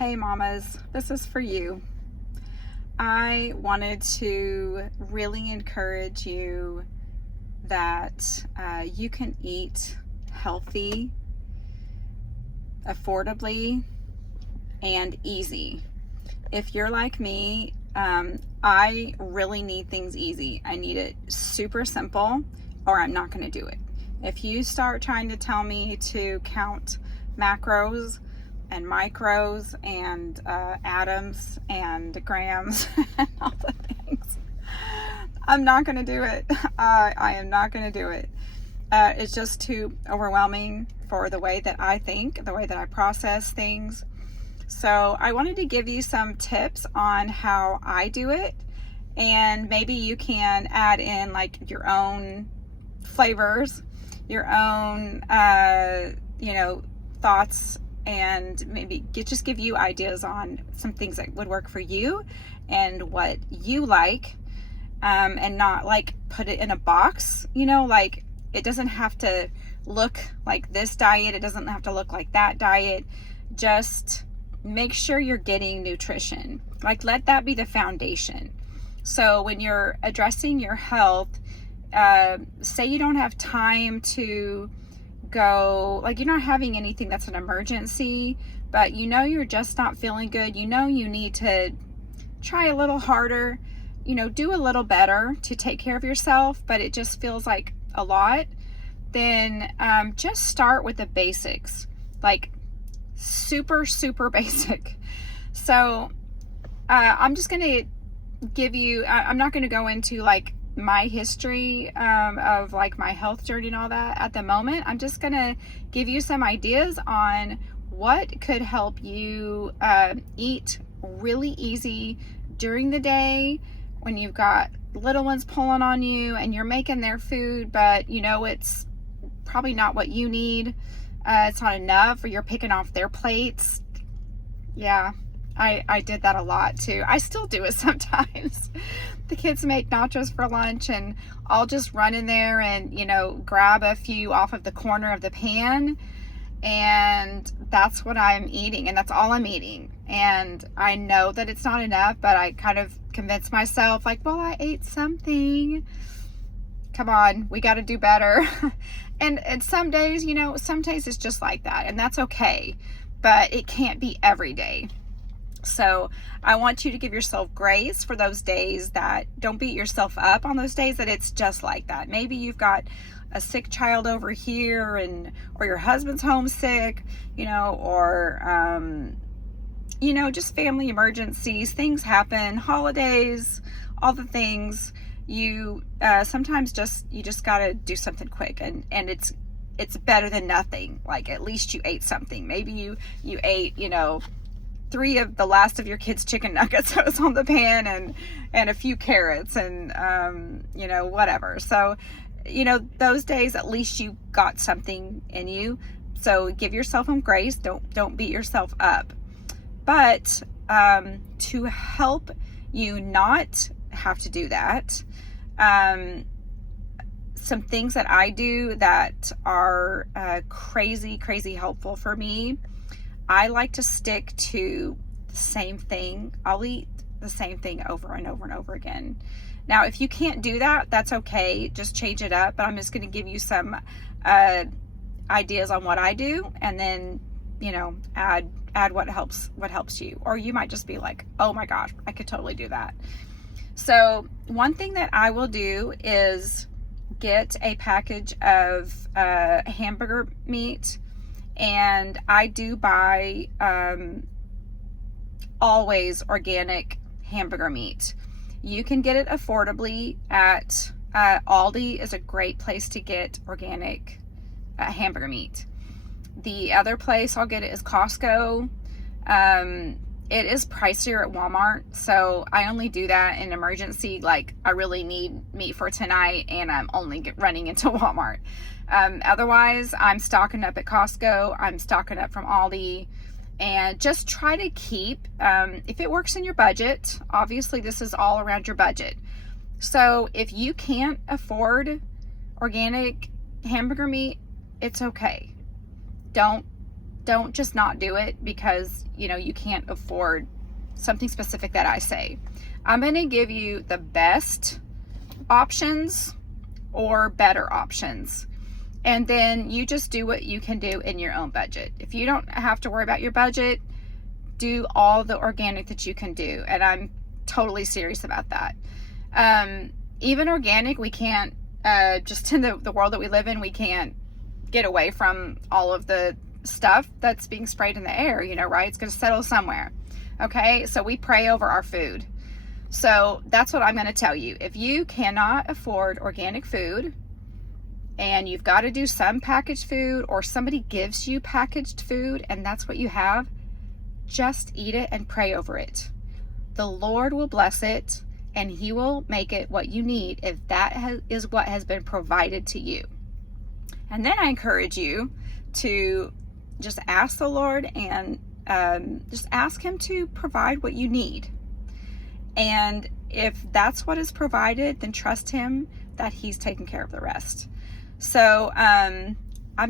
Hey mamas, this is for you. I wanted to really encourage you that you can eat healthy, affordably, and easy. If you're like me, I really need things easy. I need it super simple or I'm not going to do it. If you start trying to tell me to count macros and micros and atoms and grams and all the things, I'm not going to do it. I am not going to do it. It's just too overwhelming for the way that I think, the way that I process things. So I wanted to give you some tips on how I do it, and maybe you can add in like your own flavors, your own thoughts, and maybe just give you ideas on some things that would work for you and what you like, and not like put it in a box. Like it doesn't have to look like this diet, it doesn't have to look like that diet. Just make sure you're getting nutrition. Like, let that be the foundation. So when you're addressing your health, say you don't have time to go, like you're not having anything that's an emergency, but you're just not feeling good, you need to try a little harder, do a little better to take care of yourself, but it just feels like a lot, then just start with the basics, like super basic. So I'm just going to give you, I'm not going to go into like my history of like my health journey and all that at the moment. I'm just going to give you some ideas on what could help you eat really easy during the day when you've got little ones pulling on you and you're making their food, but it's probably not what you need. It's not enough, or you're picking off their plates. Yeah, I did that a lot too. I still do it sometimes. The kids make nachos for lunch and I'll just run in there and, grab a few off of the corner of the pan, and that's what I'm eating, and that's all I'm eating. And I know that it's not enough, but I kind of convince myself like, well, I ate something. Come on, we got to do better. And some days, some days it's just like that, and that's okay, but it can't be every day. So I want you to give yourself grace for those days. That don't beat yourself up on those days that it's just like that. Maybe you've got a sick child over here, or your husband's homesick, or just family emergencies. Things happen, holidays, all the things. You sometimes you just gotta do something quick, and it's better than nothing. Like, at least you ate something. Maybe you ate 3 of the last of your kids' chicken nuggets that was on the pan, and a few carrots, and whatever. So those days at least you got something in you. So give yourself some grace. Don't beat yourself up. But to help you not have to do that, some things that I do that are crazy helpful for me. I like to stick to the same thing. I'll eat the same thing over and over and over again. Now, if you can't do that, that's okay. Just change it up. But I'm just going to give you some ideas on what I do, and then add what helps you. Or you might just be like, oh my gosh, I could totally do that. So one thing that I will do is get a package of hamburger meat, and I do buy always organic hamburger meat. You can get it affordably at Aldi is a great place to get organic hamburger meat. The other place I'll get it is Costco. It is pricier at Walmart, so I only do that in emergency, like I really need meat for tonight and I'm only running into Walmart. Otherwise, I'm stocking up at Costco, I'm stocking up from Aldi, and just try to keep, if it works in your budget, obviously this is all around your budget. So if you can't afford organic hamburger meat, it's okay. Don't don't just not do it because, you can't afford something specific that I say. I'm going to give you the best options or better options. And then you just do what you can do in your own budget. If you don't have to worry about your budget, do all the organic that you can do. And I'm totally serious about that. Even organic, we can't, just in the world that we live in, we can't get away from all of the stuff that's being sprayed in the air, right? It's going to settle somewhere. Okay. So we pray over our food. So that's what I'm going to tell you. If you cannot afford organic food and you've got to do some packaged food, or somebody gives you packaged food and that's what you have, just eat it and pray over it. The Lord will bless it and he will make it what you need if that is what has been provided to you. And then I encourage you to just ask the Lord and just ask him to provide what you need. And if that's what is provided, then trust him that he's taking care of the rest. So I'm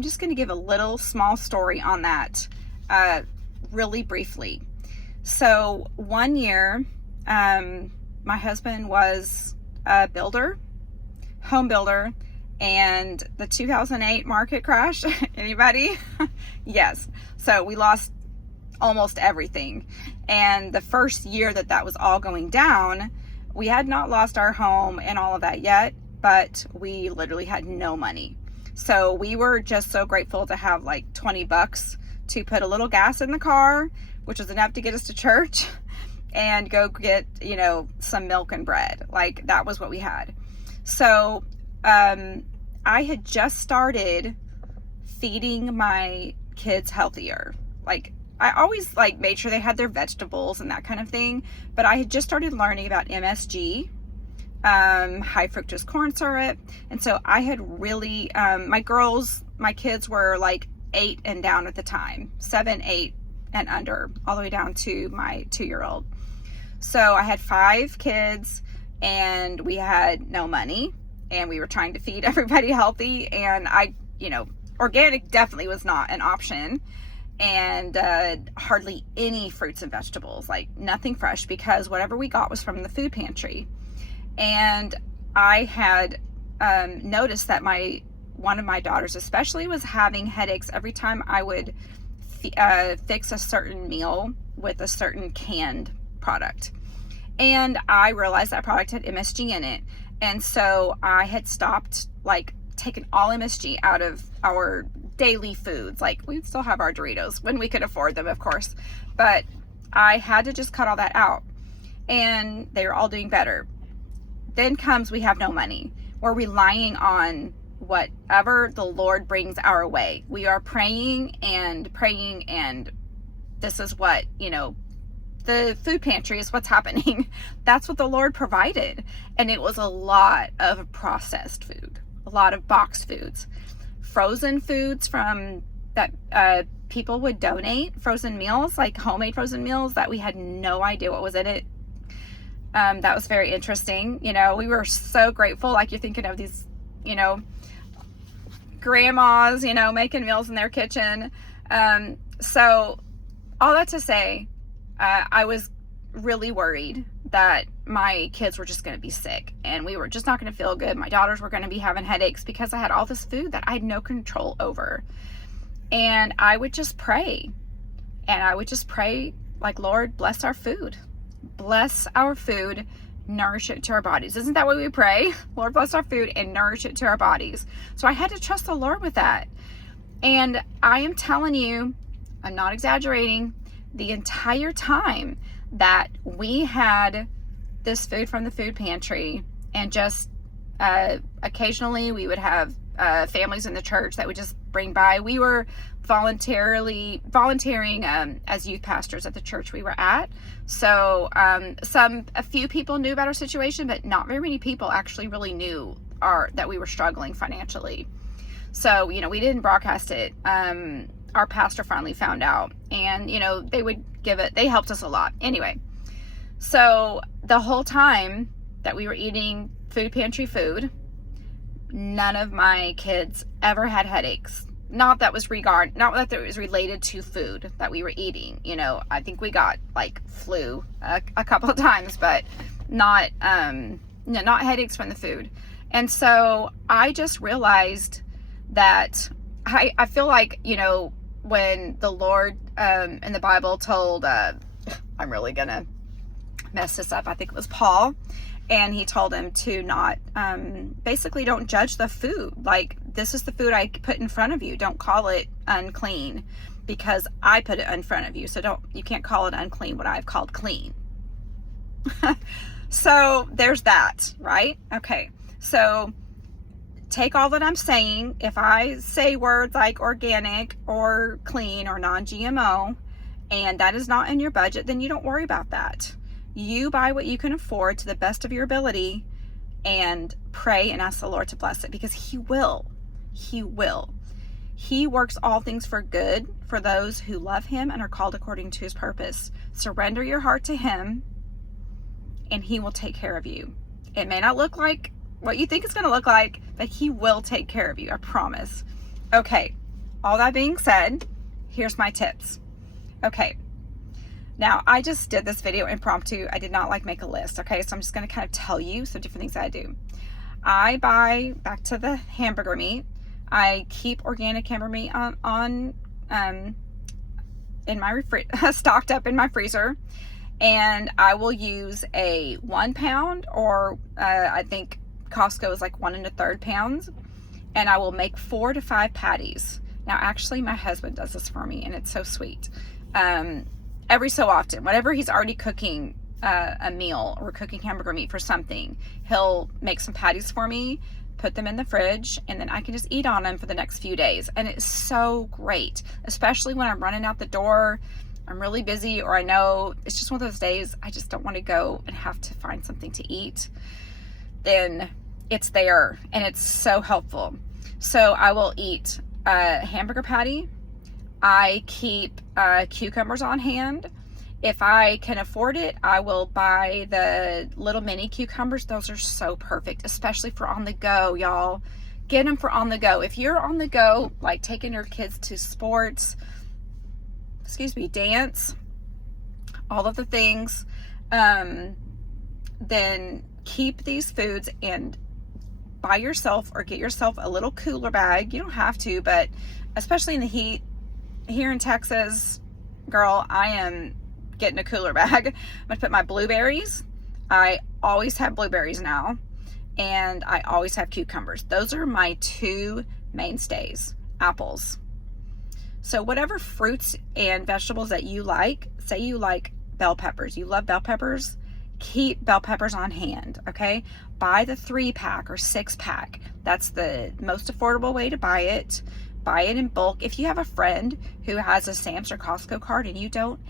just going to give a little small story on that really briefly. So one year, my husband was a home builder, and the 2008 market crash. Anybody? Yes. So we lost almost everything. And the first year that was all going down, we had not lost our home and all of that yet, but we literally had no money. So we were just so grateful to have like $20 to put a little gas in the car, which was enough to get us to church, and go get, some milk and bread. Like, that was what we had. So, I had just started feeding my kids healthier. Like, I always made sure they had their vegetables and that kind of thing, but I had just started learning about MSG, high fructose corn syrup. And so I had really, my kids were like 8 and down at the time, 7, 8 and under, all the way down to my 2-year-old. So I had 5 kids and we had no money, and we were trying to feed everybody healthy. And organic definitely was not an option, and hardly any fruits and vegetables, like nothing fresh, because whatever we got was from the food pantry. And I had noticed that one of my daughters especially was having headaches every time I would fix a certain meal with a certain canned product. And I realized that product had MSG in it. And so I had stopped, taking all MSG out of our daily foods. Like, we'd still have our Doritos when we could afford them, of course. But I had to just cut all that out. And they were all doing better. Then comes, we have no money. We're relying on whatever the Lord brings our way. We are praying, and this is what, the food pantry is what's happening. That's what the Lord provided. And it was a lot of processed food, a lot of boxed foods, frozen foods from that people would donate, frozen meals, like homemade frozen meals that we had no idea what was in it. That was very interesting. We were so grateful. Like, you're thinking of these, grandmas, making meals in their kitchen. So all that to say, I was really worried that my kids were just going to be sick, and we were just not going to feel good. My daughters were going to be having headaches because I had all this food that I had no control over. And I would just pray. Like, Lord, bless our food. Bless our food, nourish it to our bodies. Isn't that what we pray? Lord, bless our food and nourish it to our bodies. So I had to trust the Lord with that. And I am telling you, I'm not exaggerating, the entire time that we had this food from the food pantry, and just occasionally we would have families in the church that would just bring by. We were volunteering as youth pastors at the church we were at. So a few people knew about our situation, but not very many people actually really knew that we were struggling financially. So, we didn't broadcast it. Our pastor finally found out, and, they would they helped us a lot. Anyway, so the whole time that we were eating food pantry food, none of my kids ever had headaches. not that it was related to food that we were eating. You know, I think we got like flu a couple of times, but not not headaches from the food. And so I just realized that I feel like, you know, when the Lord in the Bible told, I'm really gonna mess this up, I think it was Paul, and he told him to not, basically don't judge the food. Like, this is the food I put in front of you. Don't call it unclean because I put it in front of you. So you can't call it unclean what I've called clean. So there's that, right? Okay. So take all that I'm saying. If I say words like organic or clean or non-GMO, and that is not in your budget, then you don't worry about that. You buy what you can afford to the best of your ability and pray and ask the Lord to bless it, because He will. He will. He works all things for good for those who love Him and are called according to His purpose. Surrender your heart to Him and He will take care of you. It may not look like what you think it's going to look like, but He will take care of you. I promise. Okay. All that being said, here's my tips. Okay. Now, I just did this video impromptu. I did not make a list. Okay. So I'm just going to kind of tell you some different things that I do. I buy, back to the hamburger meat, I keep organic hamburger meat in my stocked up in my freezer. And I will use a 1 pound, or I think Costco is like 1 1/3 pounds. And I will make 4 to 5 patties. Now, actually, my husband does this for me, and it's so sweet. Every so often, whenever he's already cooking a meal or cooking hamburger meat for something, he'll make some patties for me, put them in the fridge, and then I can just eat on them for the next few days. And it's so great, especially when I'm running out the door, I'm really busy, or I know it's just one of those days I just don't want to go and have to find something to eat. Then it's there, and it's so helpful. So I will eat a hamburger patty. I keep cucumbers on hand. If I can afford it, I will buy the little mini cucumbers. Those are so perfect, especially for on the go, y'all. Get them for on the go. If you're on the go, like taking your kids to sports, dance, all of the things, then keep these foods and buy yourself or get yourself a little cooler bag. You don't have to, but especially in the heat here in Texas, girl, I am getting a cooler bag. I'm gonna put my blueberries. I always have blueberries now, and I always have cucumbers. Those are my 2 mainstays. Apples. So whatever fruits and vegetables that you like, say you like bell peppers, you love bell peppers, keep bell peppers on hand, okay? Buy the 3-pack or 6-pack. That's the most affordable way to buy it. Buy it in bulk. If you have a friend who has a Sam's or Costco card and you don't,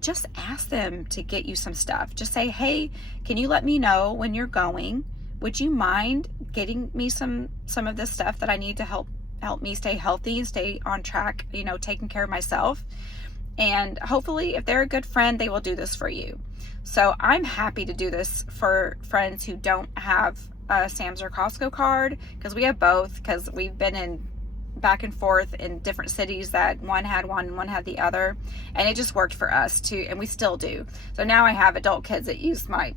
just ask them to get you some stuff. Just say, hey, can you let me know when you're going? Would you mind getting me some of this stuff that I need to help me stay healthy and stay on track, you know, taking care of myself? And hopefully, if they're a good friend, they will do this for you. So I'm happy to do this for friends who don't have a Sam's or Costco card, because we have both, because we've been in back and forth in different cities that one had one and one had the other, and it just worked for us too, and we still do. So now I have adult kids that use my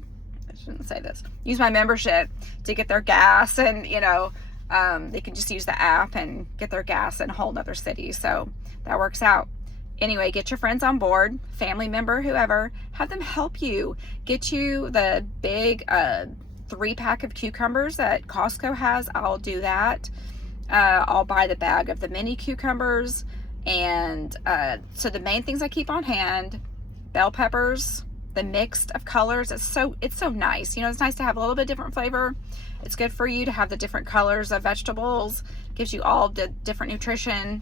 membership to get their gas, and you know, they can just use the app and get their gas in a whole nother city. So that works out. Anyway, get your friends on board, family member, whoever, have them help you. Get you the big 3-pack of cucumbers that Costco has. I'll do that. I'll buy the bag of the mini cucumbers. And so the main things I keep on hand: bell peppers, the mixed of colors. It's so nice. You know, it's nice to have a little bit different flavor. It's good for you to have the different colors of vegetables. Gives you all the different nutrition.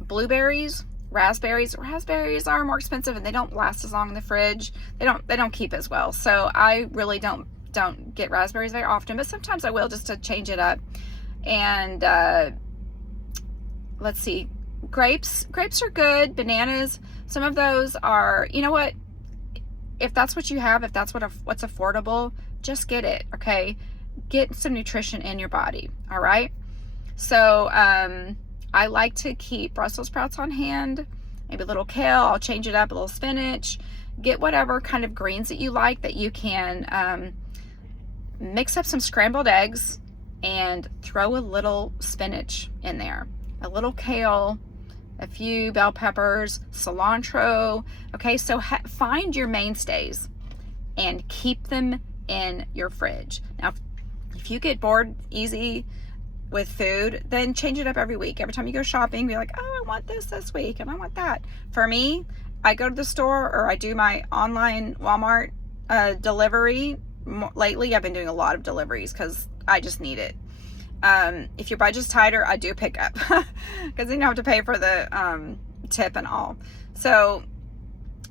Blueberries, raspberries. Raspberries are more expensive and they don't last as long in the fridge. They don't keep as well. So I really don't get raspberries very often, but sometimes I will, just to change it up. And let's see, grapes are good. Bananas, some of those are, you know what, if that's what you have, if that's what's affordable, just get it. Okay, get some nutrition in your body. All right. So I like to keep Brussels sprouts on hand, maybe a little kale. I'll change it up, a little spinach. Get whatever kind of greens that you like that you can mix up some scrambled eggs and throw a little spinach in there, a little kale, a few bell peppers, cilantro. Okay, so find your mainstays and keep them in your fridge. Now, if you get bored easy with food, then change it up every week. Every time you go shopping, be like, oh, I want this week and I want that. For me, I go to the store or I do my online Walmart delivery. Lately, I've been doing a lot of deliveries because I just need it. If your budget's tighter, I do pick up because then you have to pay for the tip and all. So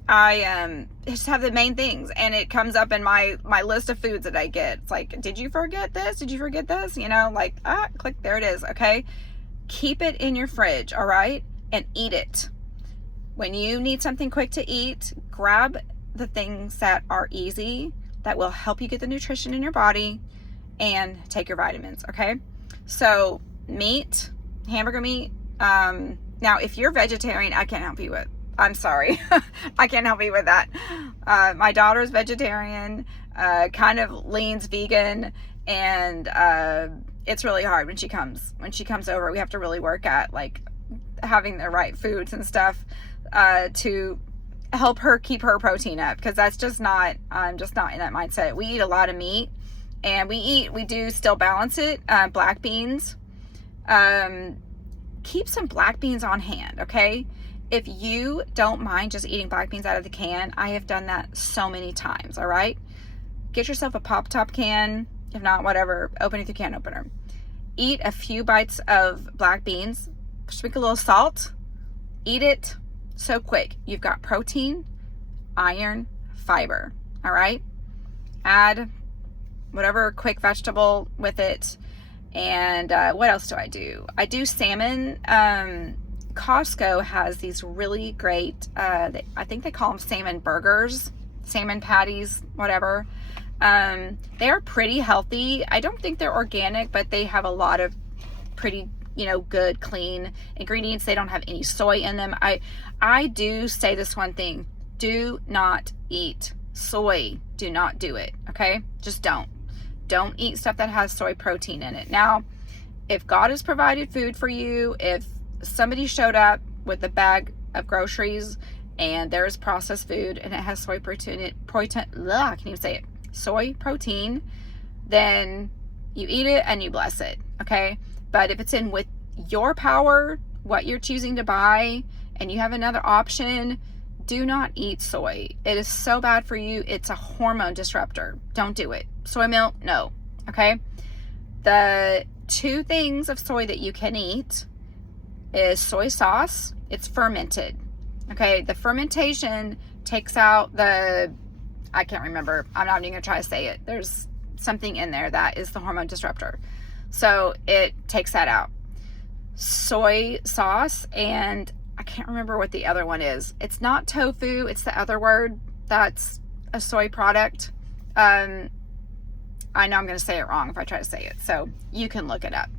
I just have the main things, and it comes up in my list of foods that I get. It's like, did you forget this? Did you forget this? You know, like, click, there it is. Okay. Keep it in your fridge. All right. And eat it. When you need something quick to eat, grab the things that are easy, that will help you get the nutrition in your body, and take your vitamins. Okay. So meat, hamburger meat. Now, if you're vegetarian, I can't help you with. I'm sorry. I can't help you with that. My daughter's vegetarian, kind of leans vegan, and it's really hard when she comes over. We have to really work at like having the right foods and stuff to help her keep her protein up, because that's just not, I'm just not in that mindset. We eat a lot of meat, and we do still balance it. Black beans, keep some black beans on hand. Okay. If you don't mind just eating black beans out of the can, I have done that so many times. All right. Get yourself a pop top can. If not, whatever, open it through can opener. Eat a few bites of black beans, sprinkle a little salt, eat it. So quick. You've got protein, iron, fiber. All right. Add whatever quick vegetable with it. And what else do? I do salmon. Costco has these really great, I think they call them salmon burgers, salmon patties, whatever. They are pretty healthy. I don't think they're organic, but they have a lot of pretty, good, clean ingredients. They don't have any soy in them. I do say this one thing: do not eat soy. Do not do it. Okay. Just don't eat stuff that has soy protein in it. Now, if God has provided food for you, if somebody showed up with a bag of groceries and there's processed food and it has soy protein, I can't even say it, soy protein, then you eat it and you bless it. Okay. But if it's in with your power, what you're choosing to buy, and you have another option, do not eat soy. It is so bad for you. It's a hormone disruptor. Don't do it. Soy milk, no. Okay. The two things of soy that you can eat is soy sauce. It's fermented. Okay. The fermentation takes out I can't remember. I'm not even going to try to say it. There's something in there that is the hormone disruptor. So it takes that out. Soy sauce, and I can't remember what the other one is. It's not tofu. It's the other word. That's a soy product. I know I'm going to say it wrong if I try to say it. So you can look it up.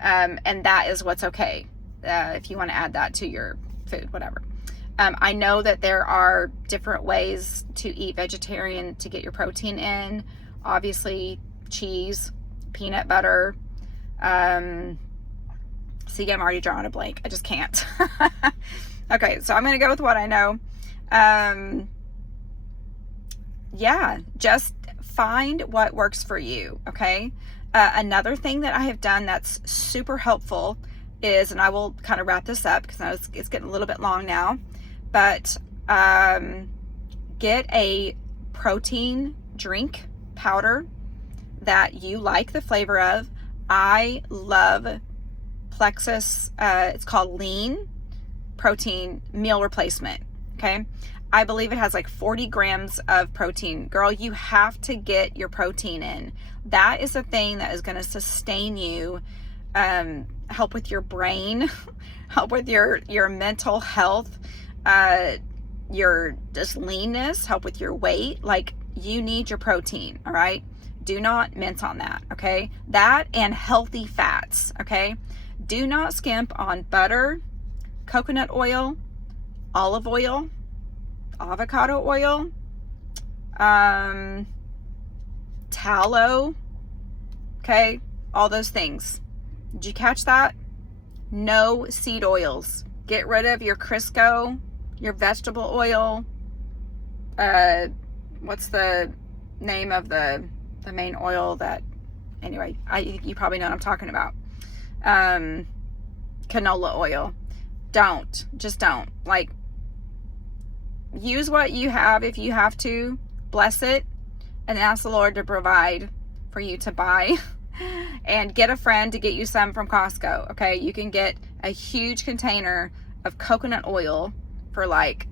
And that is what's okay. If you want to add that to your food, whatever. I know that there are different ways to eat vegetarian to get your protein in. Obviously, cheese, peanut butter. See, I'm already drawing a blank. I just can't. Okay, so I'm going to go with what I know. Yeah, just find what works for you. Okay. Another thing that I have done that's super helpful is, and I will kind of wrap this up because I know it's getting a little bit long now, but get a protein drink powder that you like the flavor of. I love Plexus. It's called Lean Protein Meal Replacement. Okay. I believe it has like 40 grams of protein. Girl, you have to get your protein in. That is the thing that is going to sustain you, help with your brain, help with your mental health, your just leanness, help with your weight. Like, you need your protein. All right. Do not mince on that. Okay. That and healthy fats. Okay. Do not skimp on butter, coconut oil, olive oil, avocado oil, tallow, okay, all those things. Did you catch that? No seed oils. Get rid of your Crisco, your vegetable oil. What's the name of the main oil that, anyway, you probably know what I'm talking about. Canola oil. Just don't. Like, use what you have if you have to. Bless it and ask the Lord to provide for you to buy. And get a friend to get you some from Costco, okay? You can get a huge container of coconut oil for like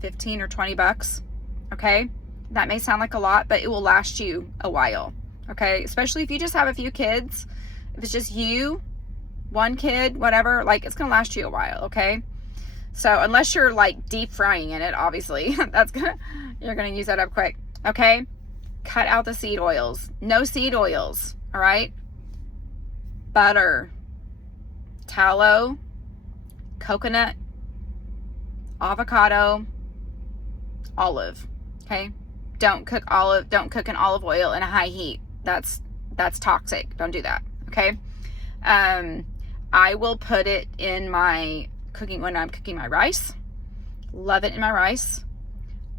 15 or 20 bucks, okay? That may sound like a lot, but it will last you a while, okay? Especially if you just have a few kids. If it's just you, one kid, whatever, like, it's gonna last you a while, okay? So unless you're like deep frying in it, obviously, you're gonna use that up quick, okay? Cut out the seed oils. No seed oils, all right? Butter, tallow, coconut, avocado, olive, okay? Don't cook in olive oil in a high heat. That's toxic. Don't do that, okay? I will put it in my cooking when I'm cooking my rice. Love it in my rice.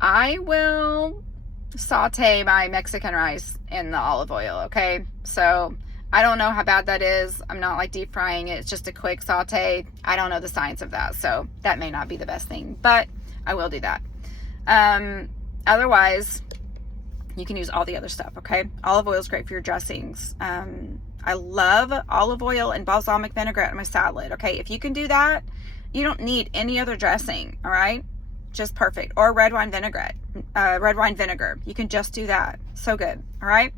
I will saute my Mexican rice in the olive oil, okay? So I don't know how bad that is. I'm not like deep frying it. It's just a quick saute. I don't know the science of that, so that may not be the best thing, but I will do that. Otherwise, you can use all the other stuff, okay? Olive oil is great for your dressings. I love olive oil and balsamic vinaigrette in my salad, okay? If you can do that, you don't need any other dressing, all right? Just perfect. Or red wine vinaigrette, red wine vinegar. You can just do that. So good, all right?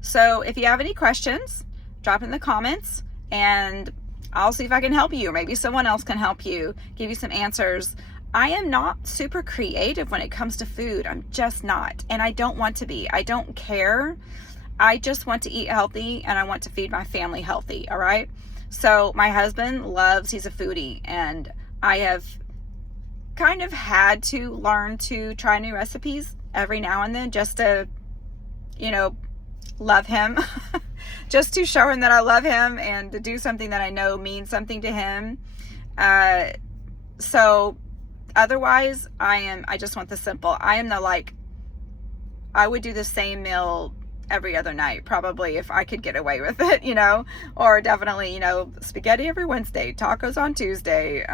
So if you have any questions, drop in the comments and I'll see if I can help you, or maybe someone else can help you, give you some answers. I am not super creative when it comes to food. I'm just not. And I don't want to be. I don't care. I just want to eat healthy and I want to feed my family healthy, all right? So my husband he's a foodie, and I have kind of had to learn to try new recipes every now and then just to, love him, just to show him that I love him and to do something that I know means something to him. So otherwise I just want the simple. I would do the same meal every other night, probably, if I could get away with it, or definitely, spaghetti every Wednesday, tacos on Tuesday,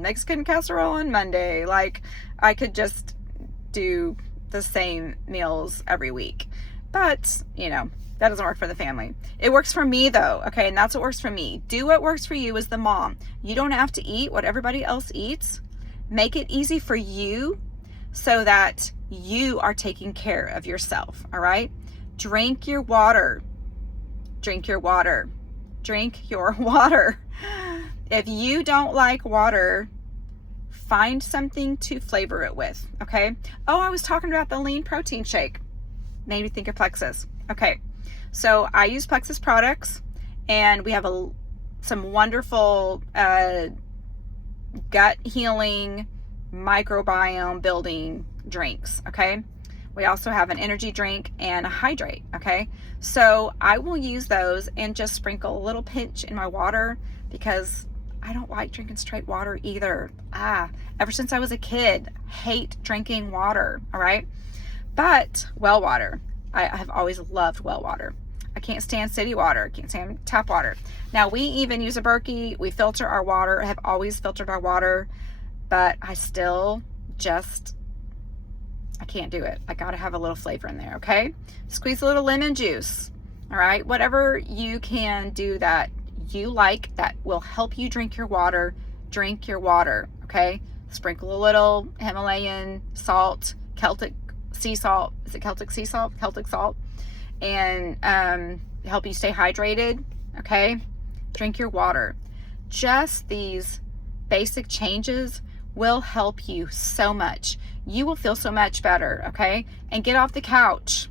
Mexican casserole on Monday. Like, I could just do the same meals every week, but that doesn't work for the family. It works for me though, okay? And that's what works for me. Do what works for you as the mom. You don't have to eat what everybody else eats. Make it easy for you so that you are taking care of yourself, all right? Drink your water. Drink your water. Drink your water. If you don't like water, find something to flavor it with, okay? Oh, I was talking about the lean protein shake. Made me think of Plexus. Okay, so I use Plexus products, and we have some wonderful gut healing, microbiome building drinks, okay? We also have an energy drink and a hydrate, okay? So I will use those and just sprinkle a little pinch in my water, because I don't like drinking straight water either. Ever since I was a kid, hate drinking water, all right? But well water, I have always loved well water. I can't stand city water, can't stand tap water. Now, we even use a Berkey. We filter our water, have always filtered our water, but I still I can't do it. I gotta have a little flavor in there, okay? Squeeze a little lemon juice, all right? Whatever you can do that you like that will help you drink your water, okay? Sprinkle a little Himalayan salt, Celtic sea salt. Is it Celtic sea salt? Celtic salt. And help you stay hydrated, okay? Drink your water. Just these basic changes will help you so much. You will feel so much better, okay? And get off the couch.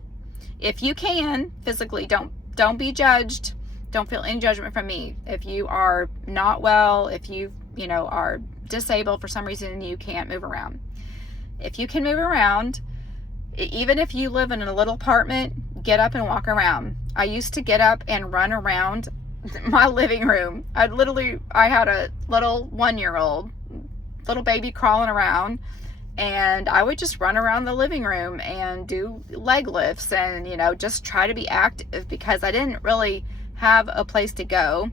If you can, physically, don't be judged. don't feel any judgment from me. If you are not well, if you are disabled for some reason and you can't move around. If you can move around, even if you live in a little apartment, get up and walk around. I used to get up and run around my living room. I had a little 1-year-old, little baby crawling around, and I would just run around the living room and do leg lifts and, just try to be active because I didn't really have a place to go.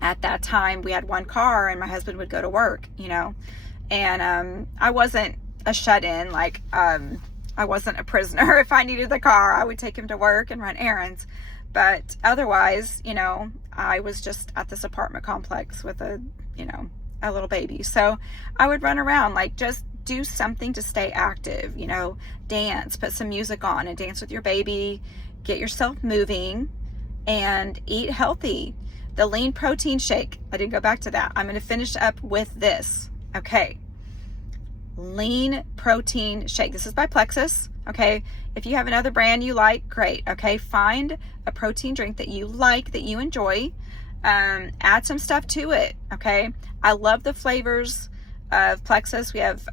At that time, we had one car and my husband would go to work, and I wasn't a shut-in, I wasn't a prisoner. If I needed the car, I would take him to work and run errands. But otherwise, I was just at this apartment complex with a little baby. So I would run around, just do something to stay active, dance, put some music on and dance with your baby, get yourself moving and eat healthy. The lean protein shake, I didn't go back to that. I'm going to finish up with this. Okay. Lean protein shake. This is by Plexus. Okay. If you have another brand you like, great. Okay. Find a protein drink that you like, that you enjoy. Add some stuff to it. Okay. I love the flavors of Plexus. We have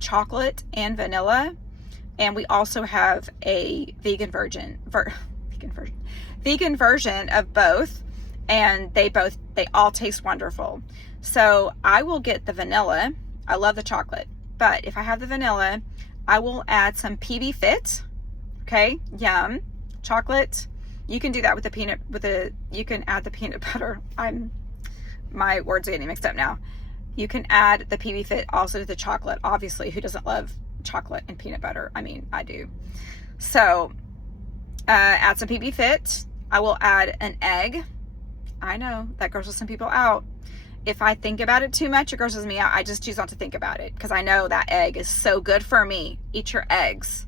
chocolate and vanilla, and we also have a vegan version of both, and they all taste wonderful. So I will get the vanilla. I love the chocolate, but if I have the vanilla, I will add some PB Fit. Okay, yum. Chocolate. You can do that with you can add the peanut butter. My words are getting mixed up now. You can add the PB Fit also to the chocolate. Obviously, who doesn't love chocolate and peanut butter? I mean, I do. So add some PB Fit. I will add an egg. I know that grosses some people out. If I think about it too much, it grosses me out. I just choose not to think about it because I know that egg is so good for me. Eat your eggs.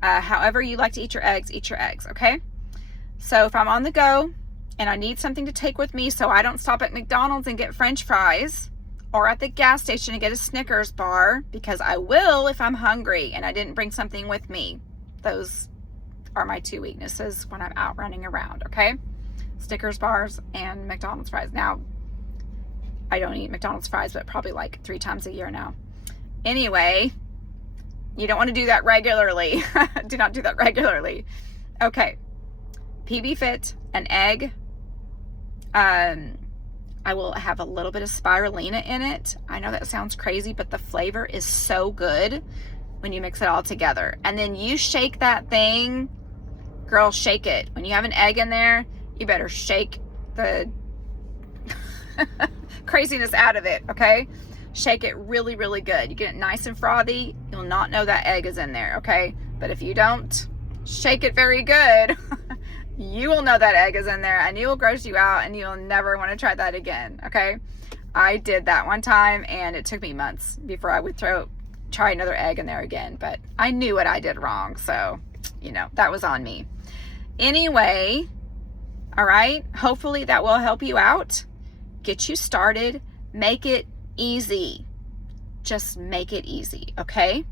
However you like to eat your eggs, okay? So if I'm on the go and I need something to take with me so I don't stop at McDonald's and get French fries, or at the gas station and get a Snickers bar, because I will if I'm hungry and I didn't bring something with me. Those are my two weaknesses when I'm out running around, okay? Snickers bars and McDonald's fries. Now, I don't eat McDonald's fries, but probably 3 times a year now. Anyway, you don't want to do that regularly. Do not do that regularly. Okay. PB Fit, an egg. I will have a little bit of spirulina in it. I know that sounds crazy, but the flavor is so good when you mix it all together. And then you shake that thing. Girl, shake it. When you have an egg in there, you better shake the craziness out of it, okay? Shake it really, really good. You get it nice and frothy, you'll not know that egg is in there, okay? But if you don't shake it very good, you will know that egg is in there and it will gross you out and you'll never want to try that again, okay? I did that one time and it took me months before I would try another egg in there again, but I knew what I did wrong, so, that was on me. Anyway, all right, hopefully that will help you out, get you started, make it easy. Just make it easy, okay?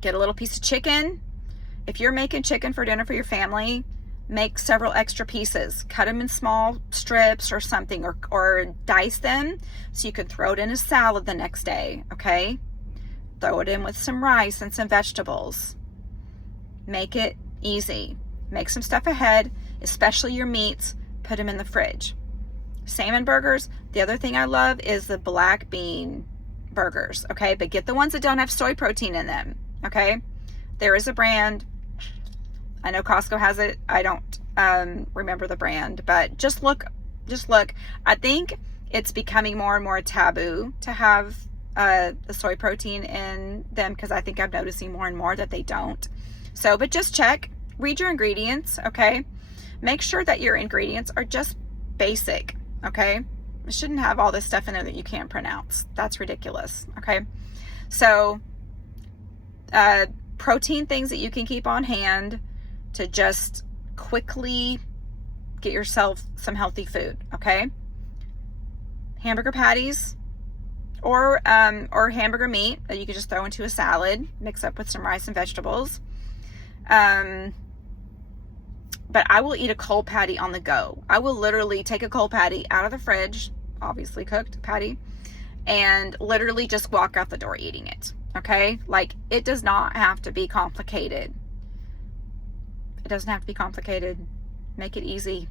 Get a little piece of chicken. If you're making chicken for dinner for your family, make several extra pieces. Cut them in small strips or something, or dice them so you can throw it in a salad the next day, okay? Throw it in with some rice and some vegetables. Make it easy. Make some stuff ahead, especially your meats. Put them in the fridge. Salmon burgers. The other thing I love is the black bean burgers, okay? But get the ones that don't have soy protein in them, okay? There is a brand. I know Costco has it. I don't remember the brand, but just look. I think it's becoming more and more taboo to have the soy protein in them because I think I'm noticing more and more that they don't. So, but just check. Read your ingredients, okay? Make sure that your ingredients are just basic, okay? It shouldn't have all this stuff in there that you can't pronounce. That's ridiculous, okay? So, protein things that you can keep on hand to just quickly get yourself some healthy food, okay? Hamburger patties or hamburger meat that you can just throw into a salad, mix up with some rice and vegetables. but I will eat a cold patty on the go. I will literally take a cold patty out of the fridge, obviously cooked patty, and literally just walk out the door eating it. Okay? Like, it does not have to be complicated. It doesn't have to be complicated. Make it easy.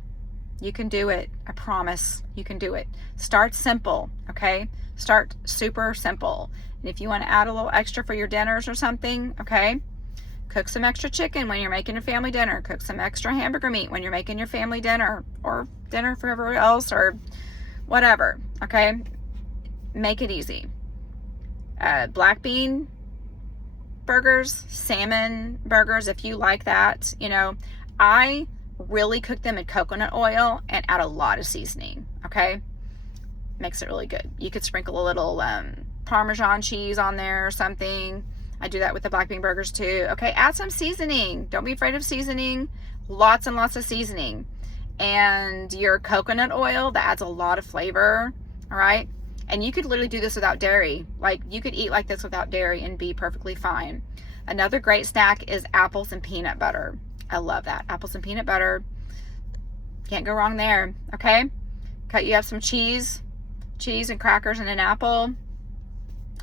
You can do it. I promise you can do it. Start simple, okay? Start super simple. And if you want to add a little extra for your dinners or something, okay? Cook some extra chicken when you're making your family dinner. Cook some extra hamburger meat when you're making your family dinner, or dinner for everyone else, or whatever, okay? Make it easy. Black bean burgers, salmon burgers, if you like that, you know, I really cook them in coconut oil and add a lot of seasoning, okay? Makes it really good. You could sprinkle a little Parmesan cheese on there or something. I do that with the black bean burgers too. Okay, add some seasoning. Don't be afraid of seasoning. Lots and lots of seasoning. And your coconut oil, that adds a lot of flavor, all right? And you could literally do this without dairy. Like, you could eat like this without dairy and be perfectly fine. Another great snack is apples and peanut butter. I love that. Apples and peanut butter. Can't go wrong there, okay? You have some cheese and crackers and an apple,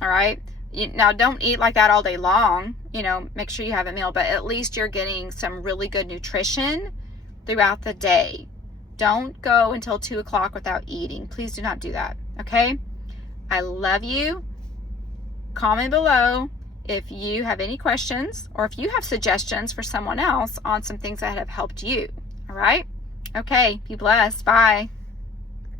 all right? Now, don't eat like that all day long. You know, make sure you have a meal, but at least you're getting some really good nutrition throughout the day. Don't go until 2 o'clock without eating. Please do not do that, okay? I love you. Comment below if you have any questions, or if you have suggestions for someone else on some things that have helped you, all right? Okay, be blessed. Bye.